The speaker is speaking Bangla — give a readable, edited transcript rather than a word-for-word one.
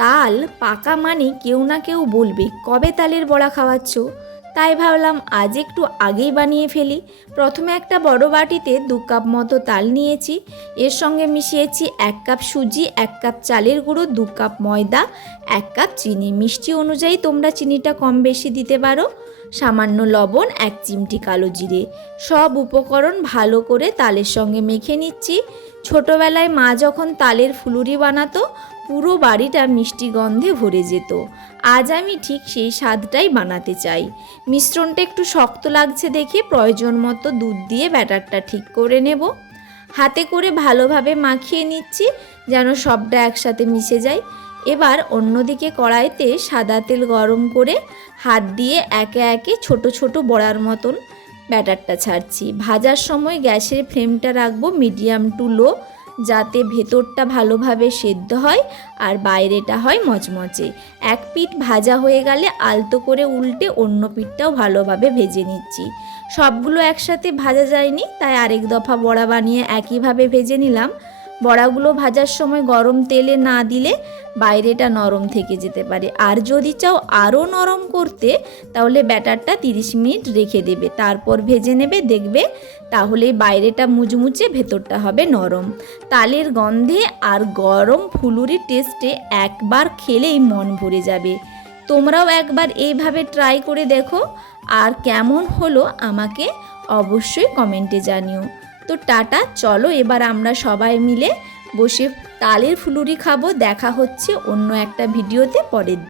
তাল পাকা মানে কেউ না কেউ বলবে কবে তালের বড়া খাওয়াচ্ছ। তাই ভাবলাম আজ একটু আগেই বানিয়ে ফেলি। প্রথমে একটা বড় বাটিতে 2 কাপ মতো তাল নিয়েছি। এর সঙ্গে মিশিয়েছি 1 কাপ সুজি, 1 কাপ চালের গুঁড়ো, 2 কাপ ময়দা, 1 কাপ চিনি। মিষ্টি অনুযায়ী তোমরা চিনিটা কম বেশি দিতে পারো। সামান্য লবণ, 1 চিমটি কালো জিরে। সব উপকরণ ভালো করে তালের সঙ্গে মেখে নিচ্ছি। ছোটোবেলায় মা যখন তালের ফুলুরি বানাতো পুরো বাড়িটা মিষ্টি গন্ধে ভরে যেত। আজ আমি ঠিক সেই স্বাদটাই বানাতে চাই। মিশ্রণটা একটু শক্ত লাগছে দেখে প্রয়োজন মতো দুধ দিয়ে ব্যাটারটা ঠিক করে নেব। হাতে করে ভালোভাবে মাখিয়ে নিচ্ছি যেন সবটা একসাথে মিশে যায়। এবার অন্যদিকে কড়াইতে সাদা তেল গরম করে হাত দিয়ে একে একে ছোট ছোট বড়ার মতন ব্যাটারটা ছাড়ছি। ভাজার সময় গ্যাসের ফ্লেমটা রাখবো মিডিয়াম টু লো, যাতে ভেতরটা ভালোভাবে সেদ্ধ হয় আর বাইরেটা হয় মচমচে। এক পিঠ ভাজা হয়ে গেলে আলতো করে উল্টে অন্য পিঠটাও ভালোভাবে ভেজে নিচ্ছি। সবগুলো একসাথে ভাজা যায়নি, তাই আরেক দফা বড়া বানিয়ে একইভাবে ভেজে নিলাম। বড়াগুলো ভাজার সময় গরম তেলে না দিলে বাইরেটা নরম থেকে যেতে পারে, আর যদি চাও আরও নরম করতে তাহলে ব্যাটারটা 30 মিনিট রেখে দেবে, তারপর ভেজে নেবে, দেখবে তাহলেই বাইরেটা মুচমুচে ভেতরটা হবে নরম। তালের গন্ধে আর গরম ফুলুরি টেস্টে একবার খেলেই মন ভরে যাবে। তোমরাও একবার এইভাবে ট্রাই করে দেখো, আর কেমন হলো আমাকে অবশ্যই কমেন্টে জানিও। তো টাটা, চলো এবার আমরা সবাই মিলে বসে তালের ফুলুরি খাবো। দেখা হচ্ছে অন্য একটা ভিডিওতে পরের দিন।